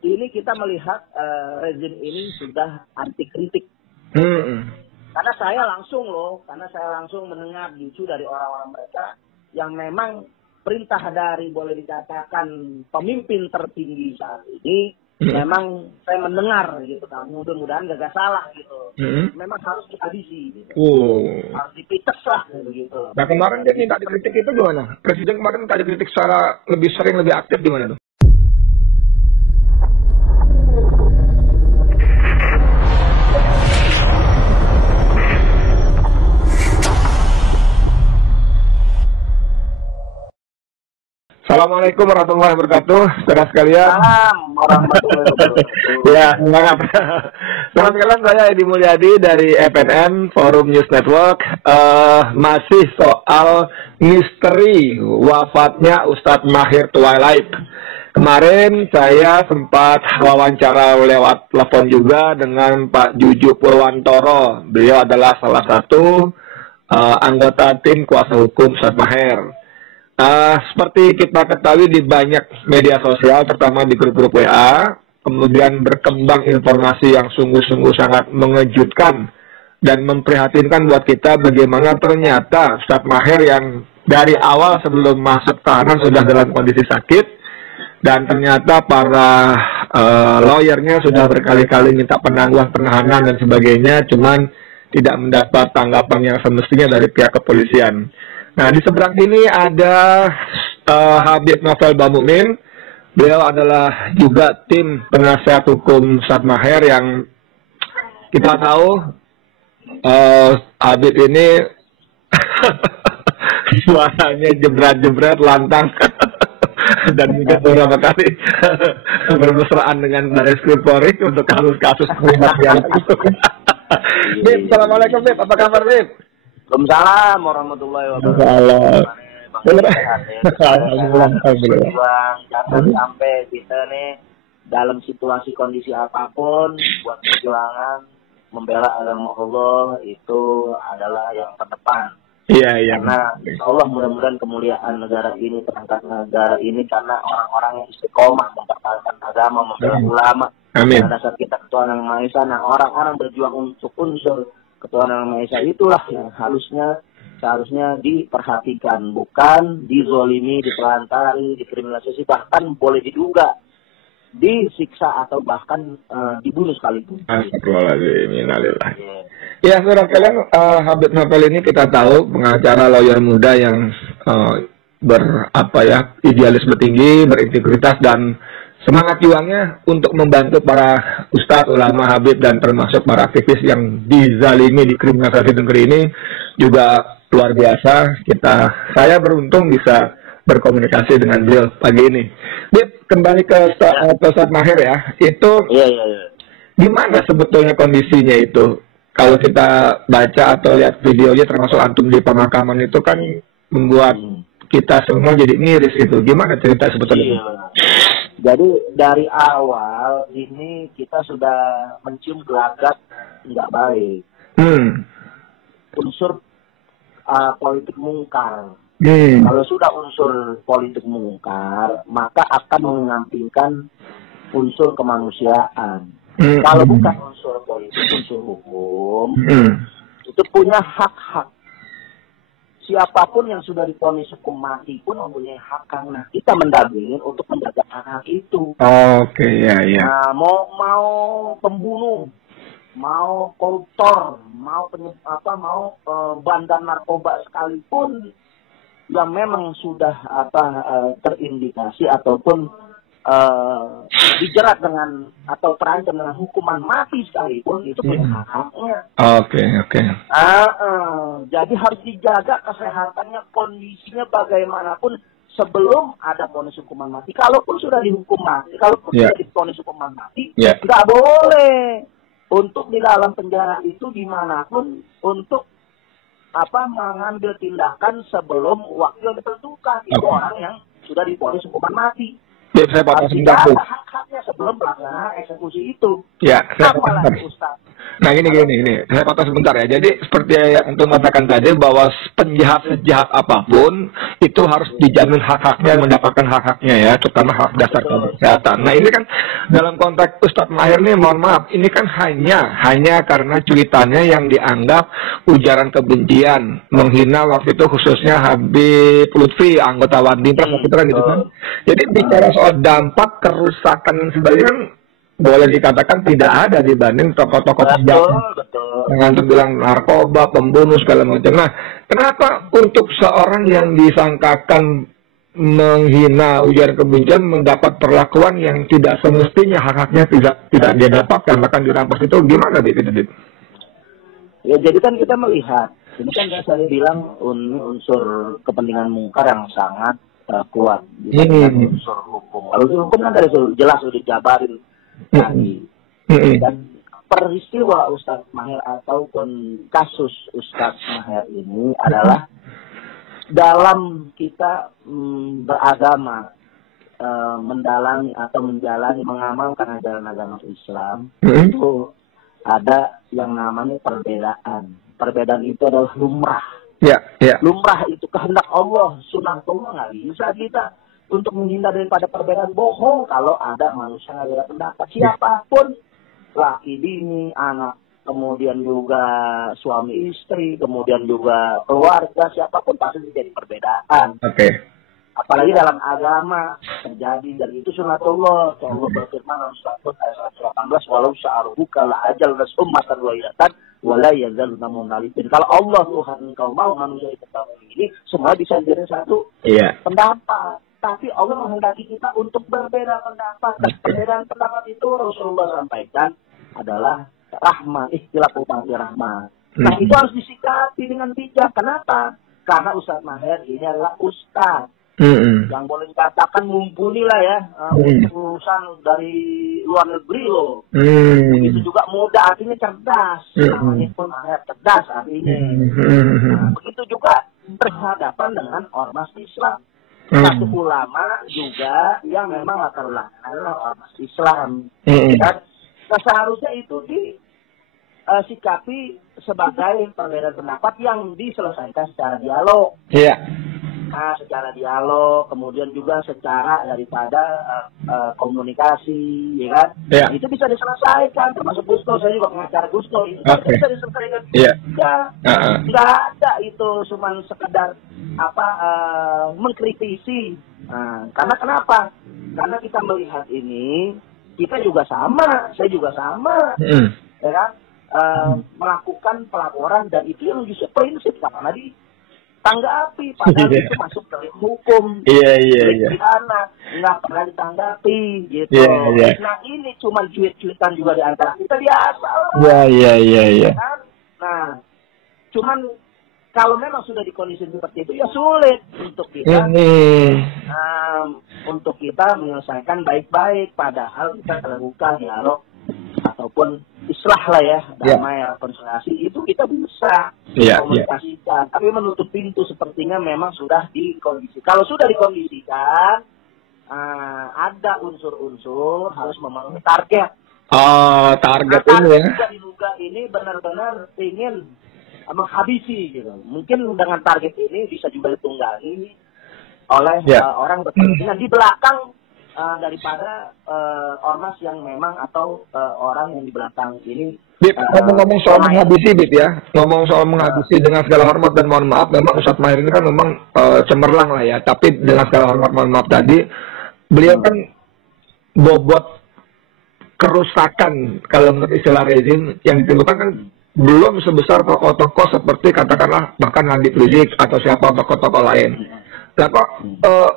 ini kita melihat rezim ini sudah anti kritik. Karena saya langsung mendengar justru dari orang-orang mereka yang memang perintah dari boleh dikatakan pemimpin tertinggi saat ini, memang saya mendengar gitu kan, mudah-mudahan gak salah gitu. Memang harus dihabisi gitu. Harus dipites lah gitu. Nah kemarin dia minta dikritik itu gimana? Presiden kemarin minta dikritik secara lebih sering, lebih aktif gimana tuh? Assalamualaikum warahmatullahi wabarakatuh, saudara sekalian. Salam warahmatullahi wabarakatuh. Ya, semangat. Saudara sekalian, saya Edi Mulyadi dari FNN Forum News Network. Masih soal misteri wafatnya Ustadz Mahir Twilight. Kemarin saya sempat wawancara lewat telepon juga dengan Pak Juju Purwantoro. Beliau adalah salah satu anggota tim kuasa hukum Ustadz Mahir. Seperti kita ketahui di banyak media sosial, terutama di grup-grup WA, kemudian berkembang informasi yang sungguh-sungguh sangat mengejutkan dan memprihatinkan buat kita bagaimana ternyata Ustadz Mahir yang dari awal sebelum masuk tahanan sudah dalam kondisi sakit, dan ternyata para lawyernya sudah berkali-kali minta penangguhan penahanan dan sebagainya, cuman tidak mendapat tanggapan yang semestinya dari pihak kepolisian. Nah, di seberang sini ada Habib Novel Bamumin. Beliau adalah juga tim penasihat hukum Ustadz Mahir yang kita tahu Habib ini suaranya jebret-jebret, lantang, dan juga beberapa kali bermesraan dengan Baris Krim Polri untuk kasus-kasus kematian. Bib, assalamualaikum Bib, apa kabar Bib? Waalaikumsalam warahmatullahi wabarakatuh. Jangan sampai kita nih dalam situasi kondisi apapun buat perjuangan membela agama Allah itu adalah yang terdepan. Iya. Karena insya Allah mudah-mudahan kemuliaan negara ini, terangkat negara ini karena orang-orang yang istiqomah mempertahankan agama, membela ulama. Amin. Pada saat kita ketuhanan Yang Maha Esa, nah orang-orang berjuang untuk unsur ketuhanan Yang Maha Esa itulah yang seharusnya diperhatikan, bukan dizolimi, dipelantari, dikriminalisasi, bahkan boleh diduga disiksa atau bahkan dibunuh sekalipun. Astagfirullahaladzim. Ya, saudara kalian, Habib Novel ini kita tahu pengacara lawyer muda yang idealisme tinggi, berintegritas dan semangat juangnya untuk membantu para ustadz, ulama, habib, dan termasuk para aktivis yang dizalimi, dikriminalisasi di negeri ini juga luar biasa. Saya beruntung bisa berkomunikasi dengan beliau pagi ini. Bib, kembali ke Ustadz Mahir ya. Itu gimana sebetulnya kondisinya itu? Kalau kita baca atau lihat videonya, termasuk antum di pemakaman itu kan membuat kita semua jadi miris gitu. Gimana cerita sebetulnya? Jadi dari awal ini kita sudah mencium gelagat nggak baik. Unsur politik mungkar. Kalau sudah unsur politik mungkar, maka akan menyampingkan unsur kemanusiaan. Kalau bukan unsur politik, unsur hukum, itu punya hak-hak. Siapapun yang sudah divonis hukum mati pun mempunyai hak, karena kita mendampingin untuk menjaga hak itu. Oke, ya. Nah, mau pembunuh, mau koruptor, mau bandar narkoba sekalipun yang memang sudah terindikasi ataupun dijerat dengan atau terancam dengan hukuman mati sekalipun, itu punya haknya. Oke. Jadi harus dijaga kesehatannya, kondisinya bagaimanapun sebelum ada vonis hukuman mati. Kalaupun sudah dihukum mati, kalaupun sudah divonis hukuman mati, nggak boleh untuk di dalam penjara itu dimanapun untuk mengambil tindakan sebelum waktu yang ditentukan. Itu orang yang sudah divonis hukuman mati. Saya potong sebentar, Bib. Hak-haknya sebelum pelaksanaan eksekusi itu. Ya, apalagi Ustaz. Nah gini, saya potong sebentar ya. Jadi seperti yang untuk mengatakan tadi bahwa penjahat sejahat apapun itu harus dijamin hak-haknya, mendapatkan hak-haknya ya, terutama hak dasar kesehatan. Nah ini kan dalam konteks Ustadz Mahir nih, mohon maaf, ini kan hanya karena cuitannya yang dianggap ujaran kebencian, menghina waktu itu khususnya Habib Lutfi, anggota Wadimpres gitu kan. Jadi bicara soal dampak kerusakan sebagainya kan boleh dikatakan tidak ada dibanding tokoh-tokoh penjahat yang bilang narkoba, pembunuh segala macam. Nah, kenapa untuk seorang yang disangkakan menghina ujaran kebencian mendapat perlakuan yang tidak semestinya hak-haknya tidak dia dapatkan, bahkan dirampas, itu gimana Dit? Ya jadi kan kita melihat ini kan saya bilang unsur kepentingan mungkar yang sangat kuat, unsur hukum. Kalau hukum kan dari jelas sudah dijabarin tadi. Dan peristiwa Ustadz Mahir ataupun kasus Ustadz Mahir ini adalah dalam kita beragama, mendalami atau mengamalkan ajaran agama Islam, itu ada yang namanya perbedaan. Perbedaan itu adalah lumrah. Lumrah itu kehendak Allah, sunatullah, nggak bisa kita untuk menghindar daripada perbedaan. Bohong kalau ada manusia yang ada pendapat, siapapun, laki bini, anak, kemudian juga suami istri, kemudian juga keluarga, siapapun pasti terjadi perbedaan. Apalagi dalam agama terjadi, dan itu sunatullah. Allah berfirman dalam surat ayat 18, walau sya'arubuka la ajal ummatan wahidatan wala yazaluna munalifin. Kalau Allah Tuhan engkau mau manusia itu ini semua bisa jadi satu pendapat. Tapi Allah menghendaki kita untuk berbeda pendapat. Dan perbedaan pendapat itu Rasulullah sampaikan adalah rahmat, istilah umpati rahmat. Nah itu harus disikapi dengan bijak. Kenapa? Karena Ustadz Mahir ini adalah ustadz yang boleh dikatakan mumpuni lah ya, urusan dari luar negeri loh. Begitu juga muda, artinya cerdas. Namanya pun Mahir cerdas artinya. Nah, begitu juga berhadapan dengan ormas Islam. Satu ulama juga yang memang latar belakangnya adalah ormas Islam. Nah, seharusnya itu disikapi sebagai perbedaan pendapat yang diselesaikan secara dialog. Nah, secara dialog, kemudian juga secara daripada komunikasi, ya kan? Itu bisa diselesaikan, termasuk Gusto, saya juga pengacara Gusto, itu bisa diselesaikan. Nggak ada itu cuma sekedar mengkritisi. Nah, karena kenapa? Karena kita melihat ini, kita juga sama, saya juga sama, ya kan? Melakukan pelaporan, dan itu yang justru prinsip karena tanggapi, padahal itu masuk dalam hukum. Pidana nggak pernah ditanggapi gitu. Nah ini cuma cuit-cuitan juga di antara kita biasa. Kan? Nah, cuman kalau memang sudah di kondisi seperti itu ya sulit untuk kita untuk kita menyelesaikan baik-baik, padahal kita terbuka dialog ataupun islah lah ya, damai rekonsiliasi itu kita bisa komunikasikan. Tapi menutup pintu sepertinya memang sudah dikondisikan. Kalau sudah dikondisikan, ada unsur-unsur harus memenuhi target. Target ini ya. Diduga ini benar-benar ingin menghabisi gitu. Mungkin dengan target ini bisa juga ditunggangi oleh orang berkepentingan di belakang daripada ormas yang memang atau orang yang di belakang ini. Ngomong soal menghabisi, ya. Ngomong soal menghabisi dengan segala hormat dan mohon maaf, memang Ustadz Mahir ini kan memang cemerlang lah ya. Tapi dengan segala hormat mohon maaf tadi, beliau kan bobot kerusakan kalau menurut istilah rezim yang ditimbulkan kan belum sebesar tokoh-tokoh seperti katakanlah bahkan Habib Rizik atau siapa tokoh-tokoh lain. Nah kok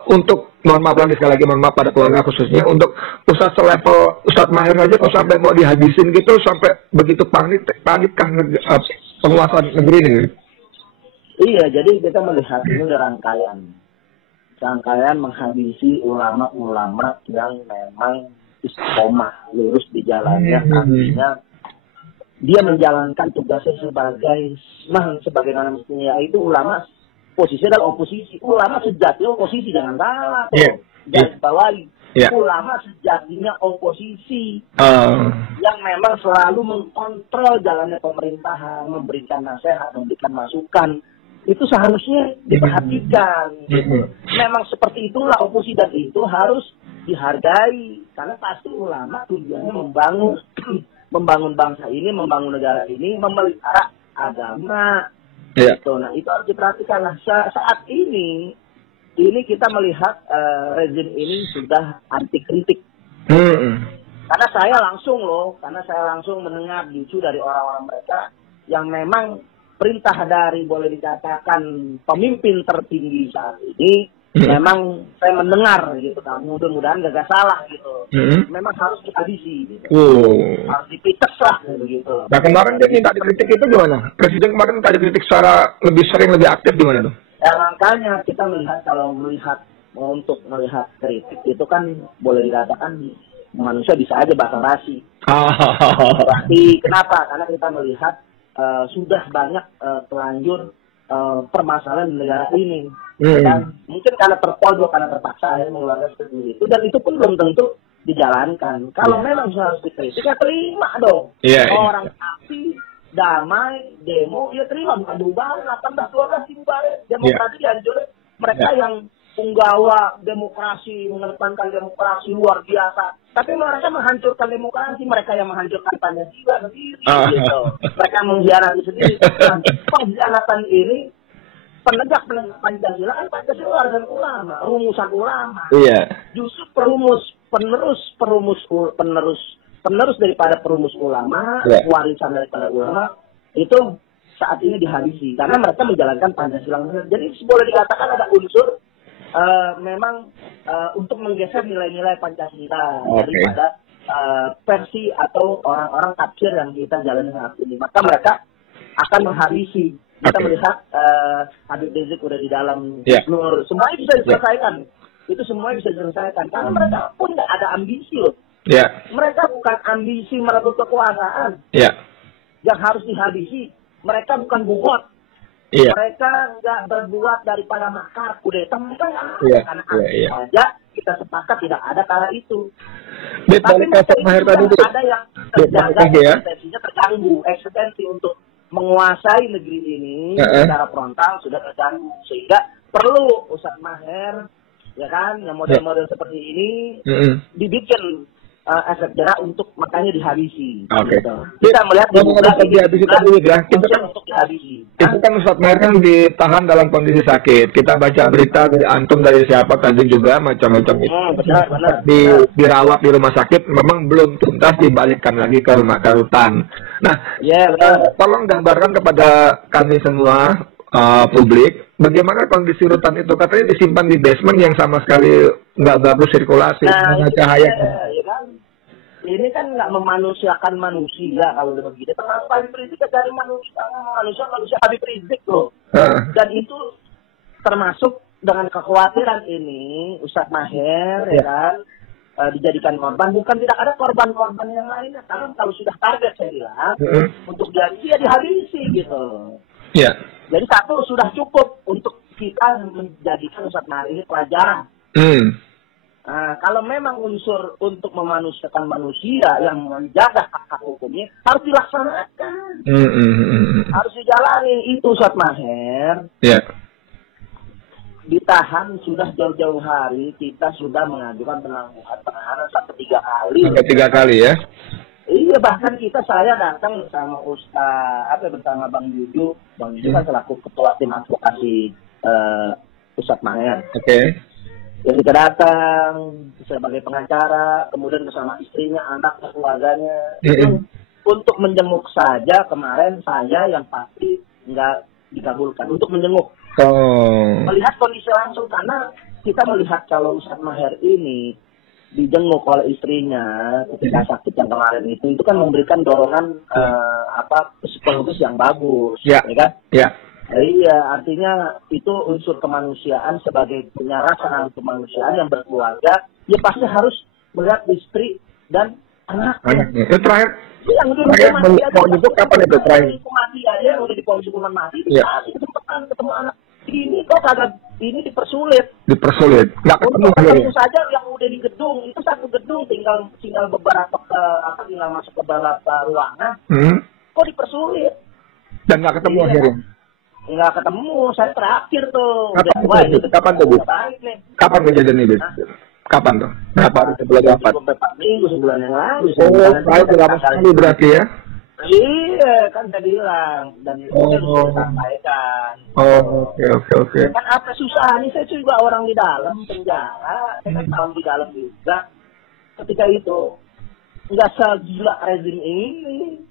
untuk mohon maaf lagi sekali lagi mohon maaf pada keluarga khususnya untuk Ustadz selevel Ustadz Mahir aja kok sampai mau dihabisin gitu, sampai begitu panik kan penguasa negeri ini. Iya, jadi kita melihat ini rangkaian menghabisi ulama-ulama yang memang istiqomah lurus di jalannya, artinya dia menjalankan tugasnya sebagai mana mestinya, yaitu ulama posisi adalah oposisi. Ulama sejati oposisi, jangan salah. Jangan bawahi. ulama sejatinya oposisi yang memang selalu mengkontrol jalannya pemerintahan, memberikan nasihat, memberikan masukan. Itu seharusnya diperhatikan. Memang seperti itulah oposisi, dan itu harus dihargai karena pasti ulama tujuannya membangun bangsa ini, membangun negara ini, memelihara agama. Gitu. Nah, itu harus diperhatikan. Nah, saat ini kita melihat rezim ini sudah anti kritik. Karena saya langsung mendengar justru dari orang-orang mereka yang memang perintah dari, boleh dikatakan, pemimpin tertinggi saat ini, memang saya mendengar gitu kan, mudah-mudahan gak salah gitu. Memang harus dihabisi gitu. Harus dipites lah gitu. Nah, kemarin dia minta dikritik itu gimana? Presiden kemarin minta dikritik secara lebih sering, lebih aktif gimana tuh? Ya, makanya kita untuk melihat kritik itu kan boleh dikatakan manusia bisa aja basa-basi. Berarti kenapa? Karena kita melihat sudah banyak terlanjur permasalahan di negara ini. Dan mungkin karena terpojok, karena terpaksa mengeluarkan seperti itu, dan itu pun belum tentu dijalankan. Kalau memang harus dikritik, ya terima dong. Orang aksi damai, demo, ya terima, bukan diubah, 18-12 dibubarin. Demokrasi dihancurin. Mereka yang penggawa demokrasi, mengedepankan demokrasi luar biasa. Tapi mereka menghancurkan demokrasi, mereka yang menghancurkan Pancasila sendiri. Gitu. Mereka mengkhianati sendiri. Nah, pengkhianatan ini, penegak Pancasila kan Pancasila dan ulama, rumusan ulama. Justru penerus daripada perumus ulama, warisan daripada ulama, itu saat ini dihabisi karena mereka menjalankan Pancasila. Jadi boleh dikatakan ada unsur memang untuk menggeser nilai-nilai Pancasila daripada versi atau orang-orang tafsir yang kita jalani saat ini. Maka mereka akan menghabisi. Kita melihat Habib Rizik udah di dalam Nur, semuanya bisa diselesaikan. Itu semuanya bisa diselesaikan karena mereka pun nggak ada ambisi loh. Mereka bukan ambisi merebut kekuasaan yang harus dihabisi. Mereka bukan buhot. Mereka nggak berbuat daripada makar kudeta. Mereka nggak karena saja kita sepakat tidak ada kala itu. Tapi ada yang terjaga, eksistensinya terganggu, eksistensi untuk menguasai negeri ini secara frontal sudah terganggu, sehingga perlu Ustadz Maher, ya kan, yang model-model seperti ini dibikin efek jerak untuk makanya dihabisi. Gitu. Kita melihat dihabisi dulu ya. Untuk dihabisi. Itu kan Ustadz Maher kan ditahan dalam kondisi sakit. Kita baca berita dari antum dari siapa tadi juga macam-macam itu. Dirawat di rumah sakit, memang belum tuntas dibalikkan lagi ke rumah rutan. Nah, tolong gambarkan kepada kami semua publik bagaimana kondisi rutan itu. Katanya disimpan di basement yang sama sekali nggak bagus sirkulasi, cahaya. Ini kan nggak memanusiakan manusia kalau begitu. Termasuk Habib Rizik dari manusia Habib Rizik loh. Dan itu termasuk dengan kekhawatiran ini Ustadz Maher ya kan dijadikan korban. Bukan tidak ada korban-korban yang lainnya. Karena kalau sudah target saya bilang untuk dia dihabisi gitu. Jadi satu sudah cukup untuk kita menjadikan Ustadz Maher ini pelajaran. Nah, kalau memang unsur untuk memanusiakan manusia yang menjaga hak-hak hukumnya harus dilaksanakan, harus dijalani. Itu Ustadz Maher ditahan sudah jauh-jauh hari. Kita sudah mengajukan penahanan sampai 3 kali. Sampai 3 kali ya? Iya, bahkan saya datang bersama bersama Bang Yuju. Bang Yuju kan selaku ketua tim advokasi Ustadz Maher. Yang kita datang sebagai pengacara, kemudian bersama istrinya, anaknya, keluarganya, untuk menjenguk saja. Kemarin saya yang pasti nggak dikabulkan untuk menjenguk, melihat kondisi langsung, karena kita melihat kalau Ustadz Maher ini dijenguk oleh istrinya ketika sakit yang kemarin itu kan memberikan dorongan psikologis yang bagus, ya kan? Iya, artinya itu unsur kemanusiaan sebagai punya rasa kemanusiaan yang berkeluarga, ya pasti harus melihat istri dan anaknya. Itu terakhir. Yang mau itu kapan itu terakhir? Kematian, yang udah diponis hukuman mati, dikasih kesempatan ketemu anak, ini kok kagak ini dipersulit. Nggak ketemu Ketemu saja yang udah di gedung, itu satu gedung tinggal beberapa tinggal masuk ke beberapa ruangan. Kok dipersulit? Dan nggak ketemu akhirnya. Nggak ketemu, saya terakhir tuh. Kapan tuh, Bu? Kapan kejadian ini? Kapan tuh? Berapa hari sebelum dapat? 4 minggu, sebulan yang lalu. Itu lama sekali berarti ya? Iya, kan saya bilang. Dan itu sudah sampaikan. Oke. Kan apa susah nih, saya juga orang di dalam penjara. Saya kan tahun di dalam juga. Ketika itu, nggak segila rezim ini.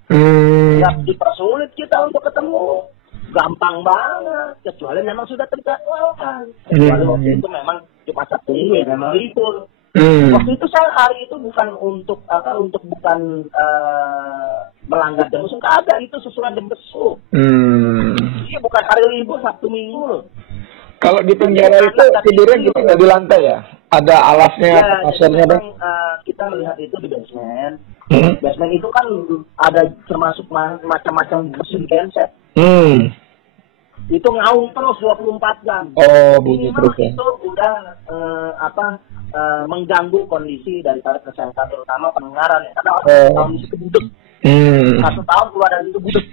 Nggak dipersulit kita untuk ketemu. Gampang banget. Kecuali memang sudah terjadwalkan. Kecuali waktu itu memang cuma Sabtu Minggu, memang libur. Waktu itu saya hari itu bukan untuk bukan melanggar jam besuk, ada itu sesuai jam besuk. Iya, bukan hari libur, Sabtu Minggu. Kalau di penjara itu tidurnya gitu nggak di lantai ya? Ada alasnya, kasurnya dong? Kita melihat itu di basement. Basement itu kan ada termasuk macam-macam mesin genset. Itu ngaung terus 24 jam. Bunyi terus ya. Itu udah mengganggu kondisi daripada kesehatan, terutama pendengaran ya. Karena orang tahun itu budek. 1 tahun keluar dari itu budek.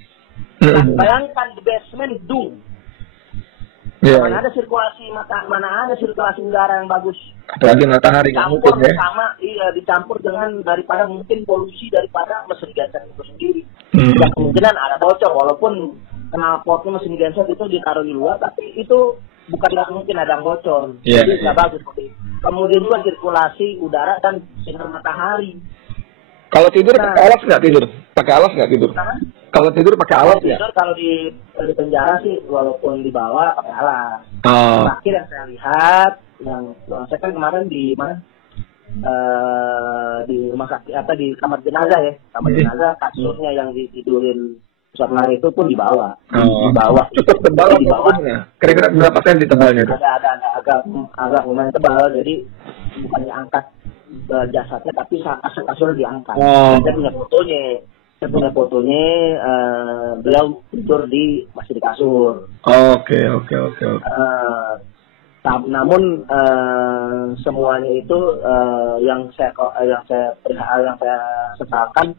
Nah, bayangkan di basement dung. Mana ada sirkulasi mana ada sirkulasi udara yang bagus. Apalagi matahari campur dicampur dengan daripada mungkin polusi daripada mesin genset itu sendiri. Ya, kemungkinan ada bocor, walaupun knalpotnya mesin genset itu ditaruh di luar, tapi itu bukan mungkin ada yang bocor. Jadi nggak bagus. Kemudian juga sirkulasi udara dan sinar matahari. Kalau tidur pakai alas nggak tidur? Pakai alas nggak tidur? Kalau tidur pakai alas ya? Kalau di penjara sih, walaupun di bawah pakai alas. Terakhir yang saya lihat, yang saya kan kemarin di mana? Di rumah sakit di kamar jenazah ya. Kamar jenazah, kasurnya yang ditidurin Ustaz Mahir itu pun di bawah. Di bawah. Cukup tebal di bawahnya. Kira-kira berapa senti tebalnya? Ada agak lumayan tebal, jadi bukan diangkat jasadnya, tapi kasur diangkat. Saya punya fotonya. Beliau tidur masih di kasur. Oke. Namun semuanya itu yang saya sesalkan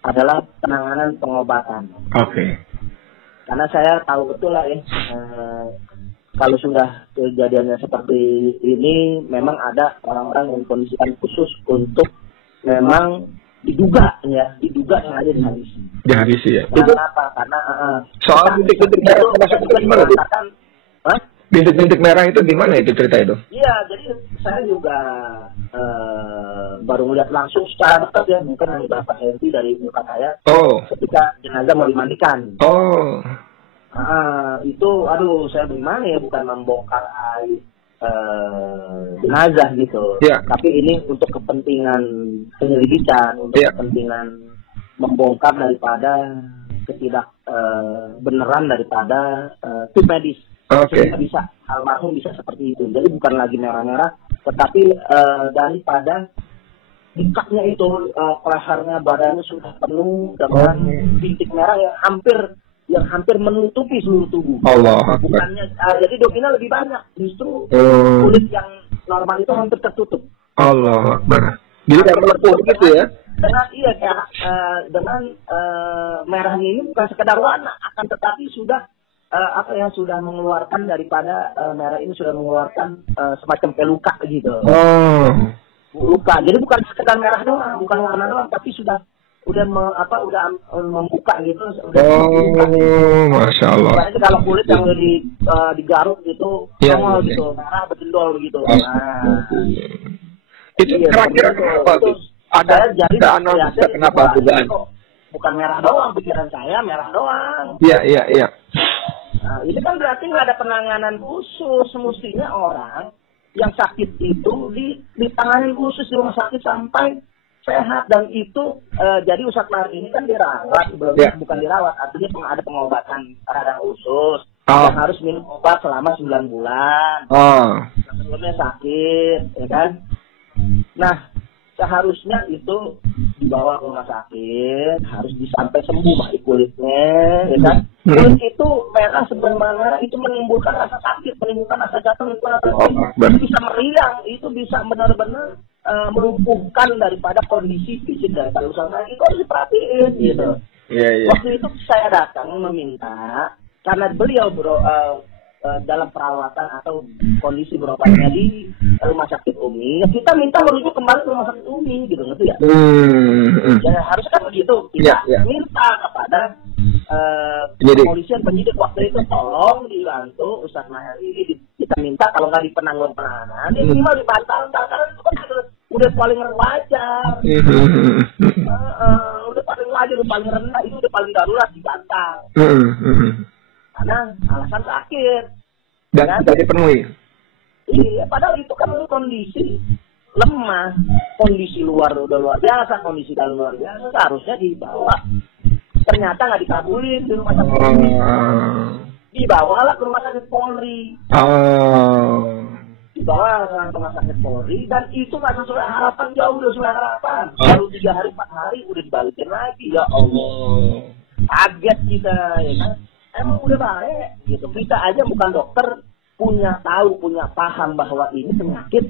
adalah penanganan pengobatan. Karena saya tahu betul lah ya, kalau sudah kejadiannya seperti ini, memang ada orang-orang yang kondisikan khusus untuk memang diduga sengaja dihabisi. Ya. Kenapa? Karena soal bintik-bintik merah termasuk itu gimana tuh? Bintik-bintik merah itu gimana itu cerita itu? Iya, jadi saya juga baru melihat langsung secara dekat ya, mungkin hanya beberapa senti dari muka saya. Ketika jenazah mau dimandikan. Itu, saya bagaimana ya, bukan membongkar aib jenazah gitu. Tapi ini untuk kepentingan penyelidikan, untuk kepentingan membongkar daripada beneran daripada tim medis. Bisa almarhum bisa seperti itu. Jadi bukan lagi merah-merah, tetapi daripada bingkaknya itu, lehernya, badannya sudah penuh dengan bintik merah yang hampir menutupi seluruh tubuh. Bukannya, jadi dominan lebih banyak, justru kulit yang normal itu hampir tertutup. Allah Akbar. Jadi kayak melepuh gitu ya? Dengan merahnya ini bukan sekedar warna, akan tetapi sudah sudah mengeluarkan daripada merah ini sudah mengeluarkan semacam peluka gitu. Luka. Jadi bukan sekedar merah doang, bukan warna doang, tapi sudah membuka gitu. Masya Allah. Jadi kalau kulit yang digaruk gitu, nongol gitu, merah berjendol begitu. Itu kira-kira kenapa tuh? Ada analisa kenapa dugaan? Bukan merah doang, pikiran saya merah doang. Iya. Nah, ini kan berarti nggak ada penanganan khusus. Semestinya orang yang sakit itu ditangani khusus di rumah sakit sampai sehat, dan itu jadi Ustaz Mahir ini kan dirawat sebelumnya, bukan dirawat, artinya ada pengobatan radang khusus yang harus minum obat selama 9 bulan. Sebelumnya sakit, ya kan? Nah, seharusnya itu dibawa ke rumah sakit, harus sampai sembuh mati kulitnya, ya kan? Kulit itu merah sebenarnya itu menimbulkan rasa sakit, menimbulkan rasa jatuh, itu bisa meriang, itu bisa benar-benar melumpuhkan daripada kondisi fisik daripada usaha itu harus diperhatiin, gitu. Waktu itu saya datang meminta karena beliau dalam perawatan atau kondisi berobatnya di rumah sakit Umi, ya kita minta merujuk kembali ke rumah sakit Umi, gitu, ngerti ya? Ya harusnya kan begitu. Kita minta kepada kepolisian penyidik waktu itu tolong dibantu Ustaz Maher ini, kita minta kalau nggak di penangguhan penahanan, dia minimal dibatalkan karena itu kan udah paling wajar, udah paling wajar, udah paling rendah, itu udah paling darurat dibatal. Karena alasan sakit dan tidak dipenuhi. Iya, padahal itu kan kondisi lemah, kondisi luar udah luar biasa, kondisi dalam luar biasa, seharusnya dibawa. Ternyata nggak dikabulin di rumah sakit Polri. Dibawalah ke rumah sakit Polri. Dibawa ke rumah sakit Polri dan itu nggak sesuai harapan, jauh udah sesuai harapan. Baru 3 hari 4 hari udah dibalikin lagi, ya Allah. Kaget kita, ya kan? Emang udah baik gitu, kita aja bukan dokter punya paham bahwa ini penyakit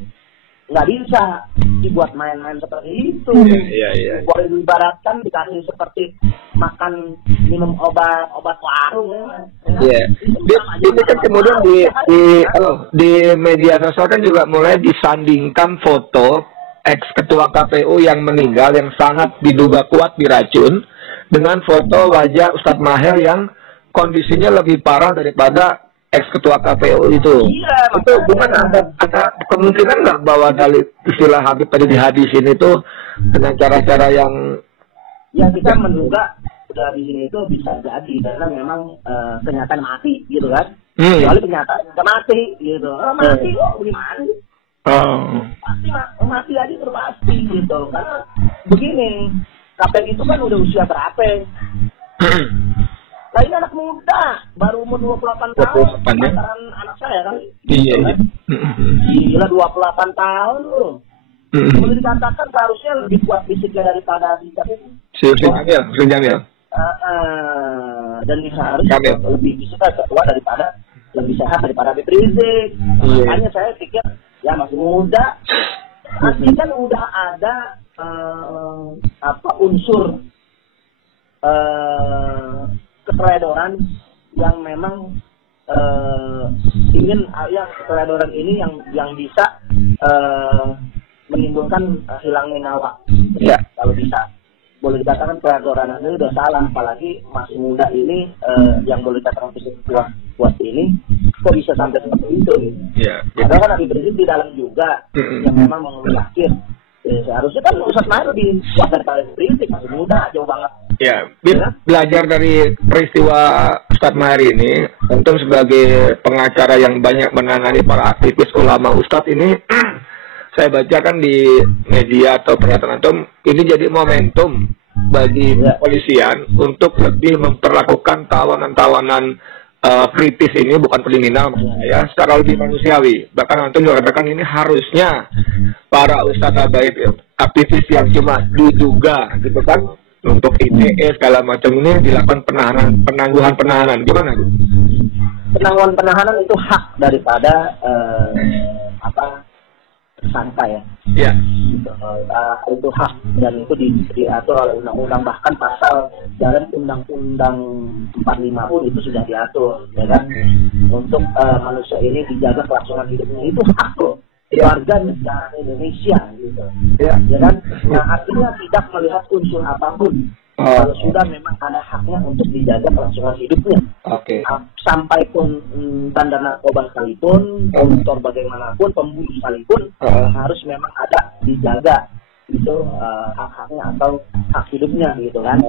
nggak bisa dibuat main-main seperti itu. Boleh diibaratkan dikasih seperti makan minum obat warung ya. Ini kan kemudian di media sosial kan juga mulai disandingkan foto ex ketua KPU yang meninggal yang sangat diduga kuat diracun dengan foto wajah Ustadz Maher yang kondisinya lebih parah daripada ex ketua KPU itu. Itu gimana? Ada kemungkinan nggak bahwa dari istilah Habib tadi di hadis ini tuh dengan cara-cara yang kita menduga dari sini itu bisa jadi karena memang kenyataan mati gitu kan. Kecuali kenyataan nggak mati gitu. Mati kok gimana? Pasti mati aja terus pasti gitu. Karena begini, KPU itu kan udah usia berapa? Nah ini anak muda, baru umur 28 tahun, pacaran anak saya kan. Iya. Gila 28 tahun loh. Boleh dikatakan seharusnya lebih kuat fisiknya daripada si Jamil. Dan harusnya lebih bisa ketua daripada, lebih sehat daripada Habib Rizik. Makanya saya pikir ya masih muda. Pasti kan udah ada unsur keteledoran yang memang ingin keteledoran ini yang bisa menimbulkan hilangnya nyawa. Ya. Kalau bisa boleh dikatakan keteledoran ini udah salah, apalagi masih muda ini yang boleh dikatakan fisik kuat ini kok bisa sampai seperti itu. Ya. Padahal kan Habib Rizik di dalam juga yang memang mengeluh akhir. Seharusnya kan Ustadz Maher lebih kuat daripada Habib Rizik, masih muda, jauh banget. Ya, belajar dari peristiwa Ustadz Maher ini, tentu sebagai pengacara yang banyak menangani para aktivis ulama Ustadz ini, saya bacakan di media atau pernyataan antum, ini jadi momentum bagi kepolisian untuk lebih memperlakukan tawanan-tawanan kritis ini, bukan kriminal ya, secara lebih manusiawi. Bahkan antum juga katakan ini harusnya para ustadz habaib aktivis yang cuma diduga gitu kan untuk ITE segala macam ini dilakukan penangguhan penahanan. Gimana Bu? Penangguhan penahanan itu hak daripada tersangka ya. Iya. Itu hak dan itu diatur oleh undang-undang, bahkan pasal dalam undang-undang 45 pun itu sudah diatur ya kan. Untuk manusia ini dijaga kelangsungan hidupnya, itu hak loh. Warga negara Indonesia gitu. Ya kan? Nah, artinya tidak melihat unsur apapun. Kalau sudah memang ada haknya untuk dijaga kelangsungan hidupnya. Sampai pun bandar narkoba sekalipun, koruptor bagaimanapun, pembunuh sekalipun, harus memang ada dijaga itu hak-haknya atau hak hidupnya gitu kan.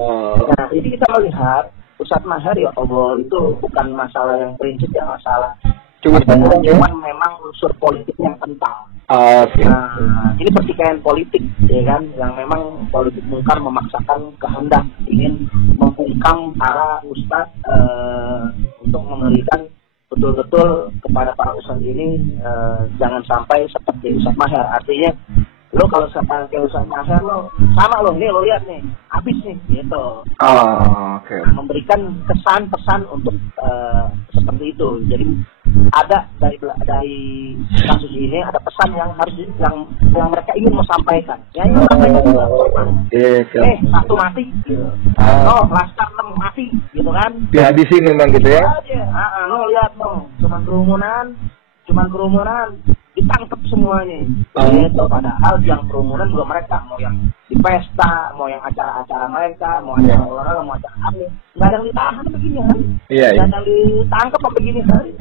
Nah, ini kita melihat Ustadz Maher ya Allah itu bukan masalah yang prinsip, ya masalah cuma memang unsur politik yang kental. Ini pertikaian politik ya kan, yang memang politik mungkar memaksakan kehendak ingin membungkam para ustadz untuk mengerikan betul-betul kepada para ustadz ini jangan sampai seperti Ustadz Maher. Artinya lo kalau sebagai usaha maher lo sama lo, nih lo lihat nih habis nih gitu. Oke. Memberikan kesan pesan untuk seperti itu. Jadi ada dari kasus ini ada pesan yang harus yang mereka ingin mau sampaikan. Ya ini sampaikan juga. Satu mati, gitu. Laskar 6 mati, gitu kan? Dihabisin memang gitu ya? Lo lihat dong, cuman kerumunan ditangkap semuanya. Itu padahal yang kerumunan juga mereka, mau yang di pesta, mau yang acara-acara mereka, mau acara olahraga, mau acara apa, nggak ada yang ditahan begini hari. Nggak ada yang ditangkap begini hari.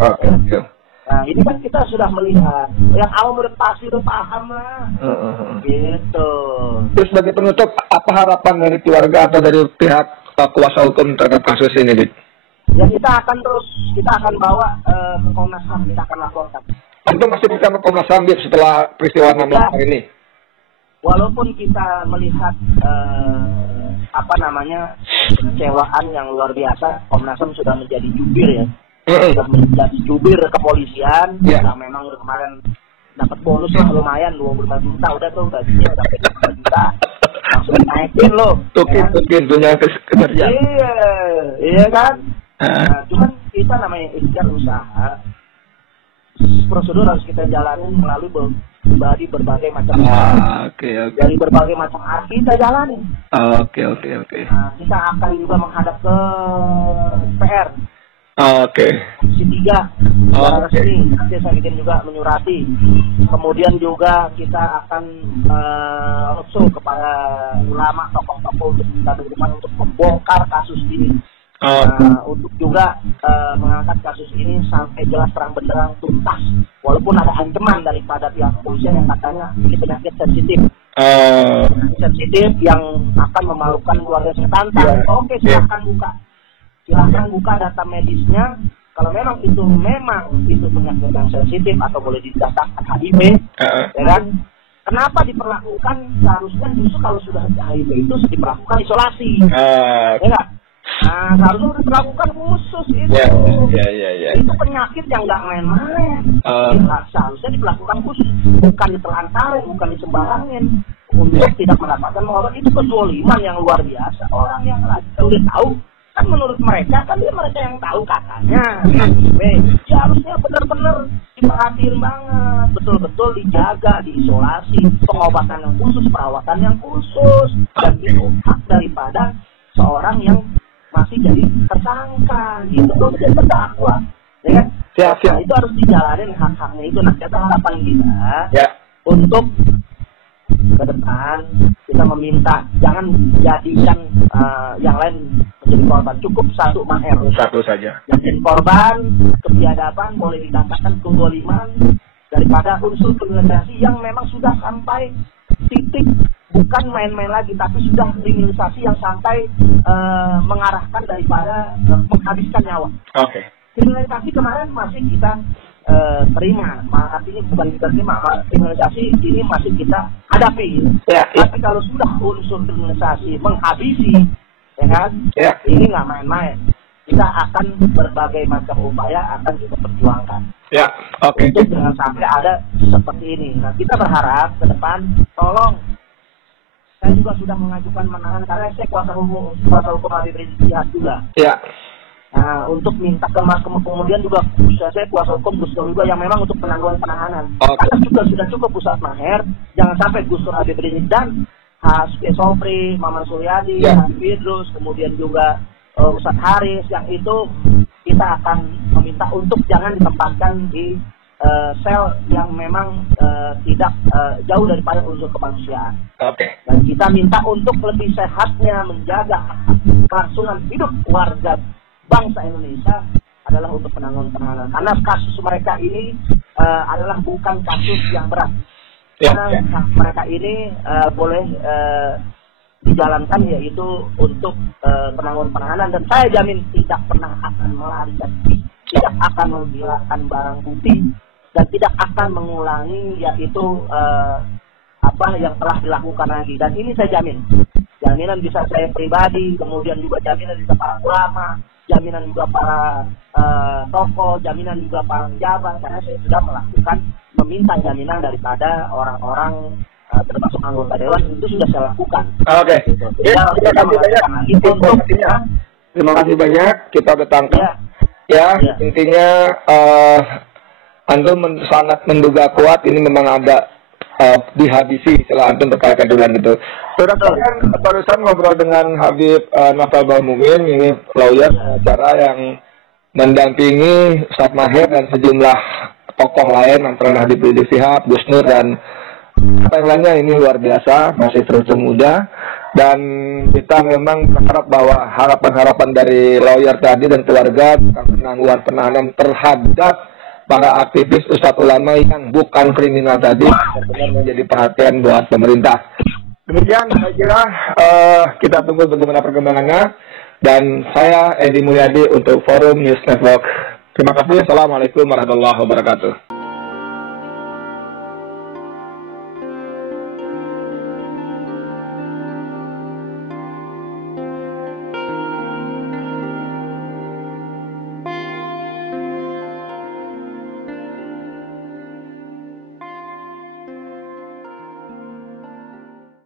Nah ini kan kita sudah melihat, yang awam udah pasti udah paham lah. Gitu. Terus sebagai penutup, apa harapan dari keluarga atau dari pihak kuasa hukum terhadap kasus ini, Dik? Ya kita akan bawa ke Komnas HAM, kita akan laporkan. Itu masih bisa ke Komnas HAM setelah peristiwa 6 hari ini? Walaupun kita melihat kekecewaan yang luar biasa, Komnas HAM sudah menjadi jubir ya. Sudah menjadi jubir kepolisian, yang memang kemarin dapat bonus lah lumayan 25 juta, udah tuh gajinya sampai 25 juta. Langsung naikin loh. Tukin punya kerja. Iya kan? Nah, cuman kita namanya ikhtiar usaha, prosedur harus kita jalanin melalui berbagai macam dari berbagai macam arti kita jalani. Oke. Nah, kita akan juga menghadap ke PR. Komisi 3 resmi. Nanti saya bikin juga menyurati. Kemudian juga kita akan roadshow kepada ulama, tokoh-tokoh untuk minta dukungan untuk membongkar kasus ini. Untuk juga mengangkat kasus ini sampai jelas terang benderang tuntas, walaupun ada ancaman daripada pihak kepolisian yang katanya ini penyakit sensitif, yang akan memalukan keluarga Setantang. Oke, silahkan buka data medisnya. Kalau memang itu penyakit yang sensitif atau boleh didaftarkan HIV, ya kan? Kenapa diperlakukan? Seharusnya justru kalau sudah HIV itu diperlakukan isolasi, ya nggak? Nah, harusnya diperlakukan khusus itu. Itu penyakit yang nggak main-main. Seharusnya diperlakukan khusus, bukan ditelantarin, bukan disembarangin untuk tidak mendapatkan obat. Itu kezaliman yang luar biasa. Orang yang udah tahu, kan menurut mereka kan mereka yang tahu katanya. Ya harusnya benar-benar diperhatiin banget, betul-betul dijaga, diisolasi, pengobatan yang khusus, perawatan yang khusus, dan itu hak daripada seorang yang masih jadi tersangka, gitu, jadi terdakwa, ya kan? Nah, itu harus dijalanin hak-haknya itu. Nah, kita harapan kita untuk ke depan kita meminta jangan jadikan yang lain menjadi korban, cukup satu maher, satu saja. Jadi korban kebiadaban boleh dikatakan kezaliman daripada unsur kriminalisasi yang memang sudah sampai titik. Bukan main-main lagi, tapi sudah kriminalisasi yang sampai mengarahkan daripada menghabiskan nyawa. Kriminalisasi kemarin masih kita terima, artinya bukan kita terima, kriminalisasi ini masih kita hadapi. Tapi kalau sudah unsur kriminalisasi menghabisi, ya kan? Ini nggak main-main. Kita akan berbagai macam upaya akan kita perjuangkan. Untuk jangan sampai ada seperti ini. Nah, kita berharap ke depan, tolong. Saya juga sudah mengajukan menahan karena saya kuasa hukum Habib Rizik Syihab juga. Nah, untuk minta kemudian juga saya kuasa hukum Gus Dur juga yang memang untuk penangguhan penahanan. Karena juga sudah cukup Ustadz Maher, jangan sampai Gus Dur Habib Rizik dan Hasbi Sopri, Maman Suryadi, Habib Idrus, kemudian juga Ustadz Haris, yang itu kita akan meminta untuk jangan ditempatkan di sel yang memang tidak jauh daripada unsur kemanusiaan. Dan kita minta untuk lebih sehatnya menjaga kelangsungan hidup warga bangsa Indonesia adalah untuk penangguhan penahanan. Karena kasus mereka ini adalah bukan kasus yang berat. Karena mereka ini boleh dijalankan yaitu untuk penangguhan penahanan, dan saya jamin tidak pernah akan melarikan diri, tidak akan menghilangkan barang bukti, dan tidak akan mengulangi yaitu apa yang telah dilakukan lagi. Dan ini saya jamin, jaminan bisa saya pribadi, kemudian juga jaminan bisa para ulama, jaminan juga para tokoh, jaminan juga para pejabat, karena saya sudah meminta jaminan daripada orang-orang termasuk anggota dewan itu sudah saya lakukan. Oke. Terima kasih banyak informasinya. Terima kasih banyak. Kita udah tangkap. Ya, intinya Antum sangat menduga kuat ini memang ada dihabisi setelah Antum terkait kedulan itu. Saudara sekalian, barusan ngobrol dengan Habib Novel Bahmumin, ini lawyer acara yang mendampingi Ustadz Mahir dan sejumlah tokoh lain yang pernah dipilih Shihab, Gus Nur dan apa yang lainnya. Ini luar biasa, masih terus muda, dan kita memang berharap bahwa harapan-harapan dari lawyer tadi dan keluarga tentang penangguhan penahanan terhadap para aktivis ustadz ulama yang bukan kriminal tadi benar menjadi perhatian buat pemerintah. Demikian saya kira kita tunggu bagaimana perkembangannya, dan saya Edi Mulyadi untuk Forum News Network. Terima kasih. Assalamualaikum warahmatullahi wabarakatuh.